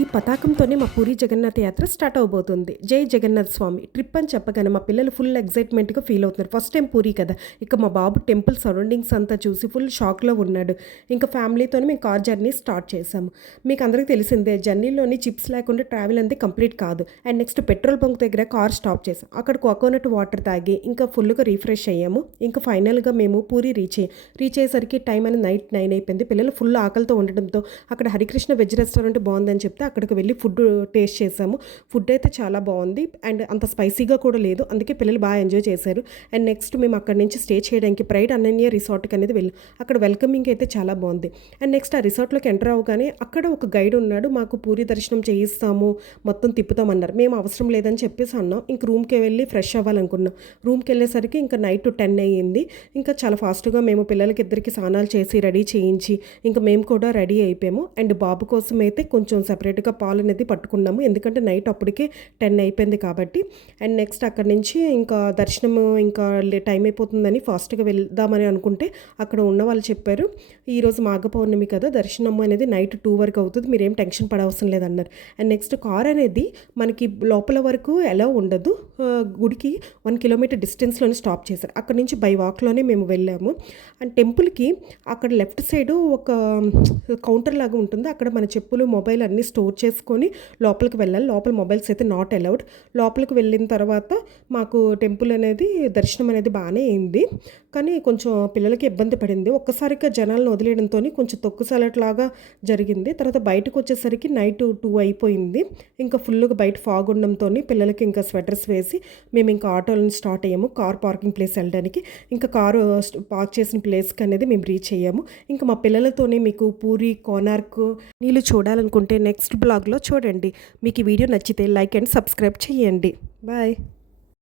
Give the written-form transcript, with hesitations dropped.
ఈ పతాకంతోనే మా పూరి జగన్నాథ యాత్ర స్టార్ట్ అవబోతుంది. జై జగన్నాథ్ స్వామి ట్రిప్ అని చెప్పగానే మా పిల్లలు ఫుల్ ఎక్సైట్మెంట్‌గా ఫీల్ అవుతున్నారు. ఫస్ట్ టైం పూరి కదా! ఇక మా బాబు టెంపుల్ సరౌండింగ్స్ అంతా చూసి ఫుల్ షాక్‌లో ఉన్నాడు. ఇంకా ఫ్యామిలీతోనే మేము కార్ జర్నీ స్టార్ట్ చేశాము. మీకు అందరికీ తెలిసిందే జర్నీలోని చిప్స్ లేకుండా ట్రావెల్ అనేది కంప్లీట్ కాదు. అండ్ నెక్స్ట్ పెట్రోల్ బంక్ దగ్గర కార్ స్టాప్ చేసాం. అక్కడ కోకోనట్ వాటర్ తాగి ఇంకా ఫుల్‌గా రిఫ్రెష్ అయ్యాము. ఇంకా ఫైనల్‌గా మేము పూరి రీచ్ అయ్యేసరికి టైం అనేది నైట్ 9 అయిపోయింది. పిల్లలు ఫుల్ ఆకలితో ఉండడంతో అక్కడ హరికృష్ణ వెజ్ రెస్టారెంట్ బాగుందని చెప్తే అక్కడికి వెళ్ళి ఫుడ్ టేస్ట్ చేసాము. ఫుడ్ అయితే చాలా బాగుంది అండ్ అంత స్పైసీగా కూడా లేదు. అందుకే పిల్లలు బాగా ఎంజాయ్ చేశారు. అండ్ నెక్స్ట్ మేము అక్కడి నుంచి స్టే చేయడానికి ప్రైడ్ అనన్య రిసార్ట్కి అనేది వెళ్ళాం. అక్కడ వెల్కమింగ్ అయితే చాలా బాగుంది. అండ్ నెక్స్ట్ ఆ రిసార్ట్లోకి ఎంటర్ అవ్వగానే అక్కడ ఒక గైడ్ ఉన్నాడు. మాకు పూరి దర్శనం చేయిస్తాము, మొత్తం తిప్పుతామన్నారు. మేము అవసరం లేదని చెప్పేసి అన్నాం. ఇంక రూమ్కి వెళ్ళి ఫ్రెష్ అవ్వాలనుకున్నాం. రూమ్కి వెళ్ళేసరికి ఇంకా నైట్ 10 అయ్యింది. ఇంకా చాలా ఫాస్ట్గా మేము పిల్లలకి ఇద్దరికి స్నానాలు చేసి రెడీ చేయించి ఇంకా మేము కూడా రెడీ అయిపోయాము. అండ్ బాబు కోసం అయితే కొంచెం సెపరేట్గా పాలు అనేది పట్టుకున్నాము. ఎందుకంటే నైట్ అప్పటికే 10 అయిపోయింది కాబట్టి. అండ్ నెక్స్ట్ అక్కడి నుంచి ఇంకా దర్శనము ఇంకా టైం అయిపోతుందని ఫాస్ట్గా వెళ్దామని అనుకుంటే అక్కడ ఉన్న వాళ్ళు చెప్పారు, ఈరోజు మాఘ పౌర్ణమి కదా, దర్శనము అనేది నైట్ 2 వరకు అవుతుంది, మీరేం టెన్షన్ పడవసరం లేదన్నారు. అండ్ నెక్స్ట్ కార్ అనేది మనకి లోపల వరకు ఎలా ఉండదు, గుడికి 1 కిలోమీటర్ డిస్టెన్స్లోనే స్టాప్ చేశారు. అక్కడ నుంచి బై వాక్లోనే మేము వెళ్ళాము. అండ్ టెంపుల్కి అక్కడ లెఫ్ట్ సైడ్ ఒక కౌంటర్ లాగా ఉంటుంది. అక్కడ మన చెప్పులు మొబైల్ అన్నీ స్టోర్ చేసుకొని లోపలికి వెళ్ళాలి. లోపల మొబైల్స్ అయితే నాట్ అలౌడ్. లోపలికి వెళ్ళిన తర్వాత మాకు టెంపుల్ అనేది దర్శనం అనేది బాగానే అయింది. కానీ కొంచెం పిల్లలకి ఇబ్బంది పడింది. ఒక్కసారిగా జనాలను వదిలేయడంతో కొంచెం తొక్కుసలాట్లాగా జరిగింది. తర్వాత బయటకు వచ్చేసరికి నైట్ 2 అయిపోయింది. ఇంకా ఫుల్గా బయట ఫాగ్ ఉండడంతో పిల్లలకి ఇంకా స్వెటర్స్ వేసి మేము ఇంకా ఆటోలను స్టార్ట్ అయ్యాము కార్ పార్కింగ్ ప్లేస్ వెళ్ళడానికి. ఇంకా కారు పార్క్ చేసిన ప్లేస్కి అనేది మేము రీచ్ అయ్యాము. ఇంకా మా పిల్లలతోనే మీకు పూరి కోనార్క్ నీళ్ళు చూడాలనుకుంటే నెక్స్ట్ బ్లాగ్లో చూడండి. మీకు ఈ వీడియో నచ్చితే లైక్ అండ్ సబ్స్క్రైబ్ చేయండి. బాయ్.